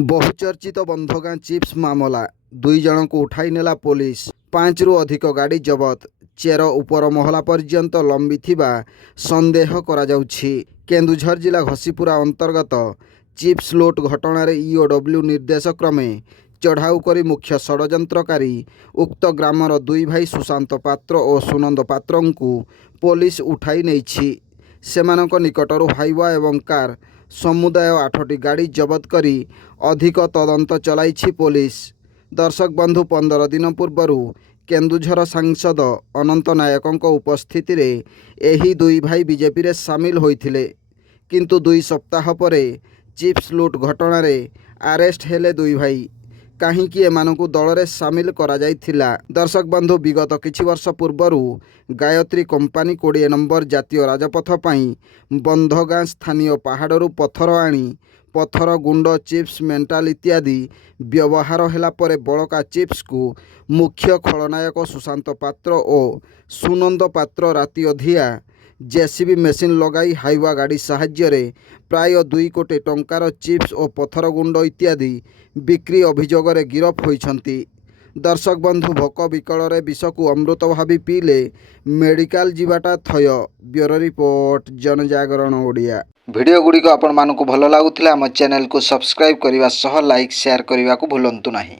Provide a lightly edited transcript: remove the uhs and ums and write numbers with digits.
बहुचर्चित बंधगां चिप्स मामला दुई जन को उठाई नेला पुलिस। 5 रु अधिक गाड़ी जबत। चेर उपर महला पर्यंत लंबी थिबा संदेह करा जाउछि। केन्दुझर जिला घसीपुरा अंतर्गत चिप्स लूट घटना ईओडब्ल्यू निर्देश क्रमे चढ़ाऊ करी मुख्य षड्यंत्रकारी उक्त ग्रामर दुई भाई सुशांत पात्र और सुनंद पात्र को पुलिस उठाई नेछि। सेमानक निकटरू हाइवा एवं कार समुदाय 8टी गाड़ी जबत करी अधिक तदंत चलाइछि पुलिस। दर्शक बंधु 15 दिन पूर्व केन्दुझर सांसद अनंत नायकों उपस्थिति रे एही दुई भाई बीजेपी रे सामिल होइथिले, किंतु 2 सप्ताह परे चिप्स लूट घटना रे अरेस्ट हेले दुई भाई। काहींकि एमानकु दल रे सामिल करा जाइथिला। दर्शक बंधु विगत किछि वर्ष पूर्व गायत्री कंपानी 20 नंबर जातीय राजपथ पाई बंधगां स्थानीय पहाड़रू पत्थर आनी पत्थर गुंड चिप्स मेंटाल इत्यादि व्यवहार हेला परे बड़का चिप्स को मुख्य खलनायक सुशांत पात्र और सुनंद पात्र राति अधिया जेसीबी मेसीन लगाई हाइवा गाड़ी साहाय्य प्राय 2 कोटी टंकार चिप्स और पत्थर गुंड इत्यादि बिक्री अभियोग रे गिरफ होइछंती। दर्शक बंधु भोक विकल रे विष को अमृत भावी पीले मेडिकल जीवाटा थय। ब्यूरो रिपोर्ट जनजागरण ओडिया। वीडियो गुडी को आपण मानकु भल लागुथिला हम चैनल को सब्सक्राइब करिवा सह लाइक शेयर करिवा को भूलंतु नाही।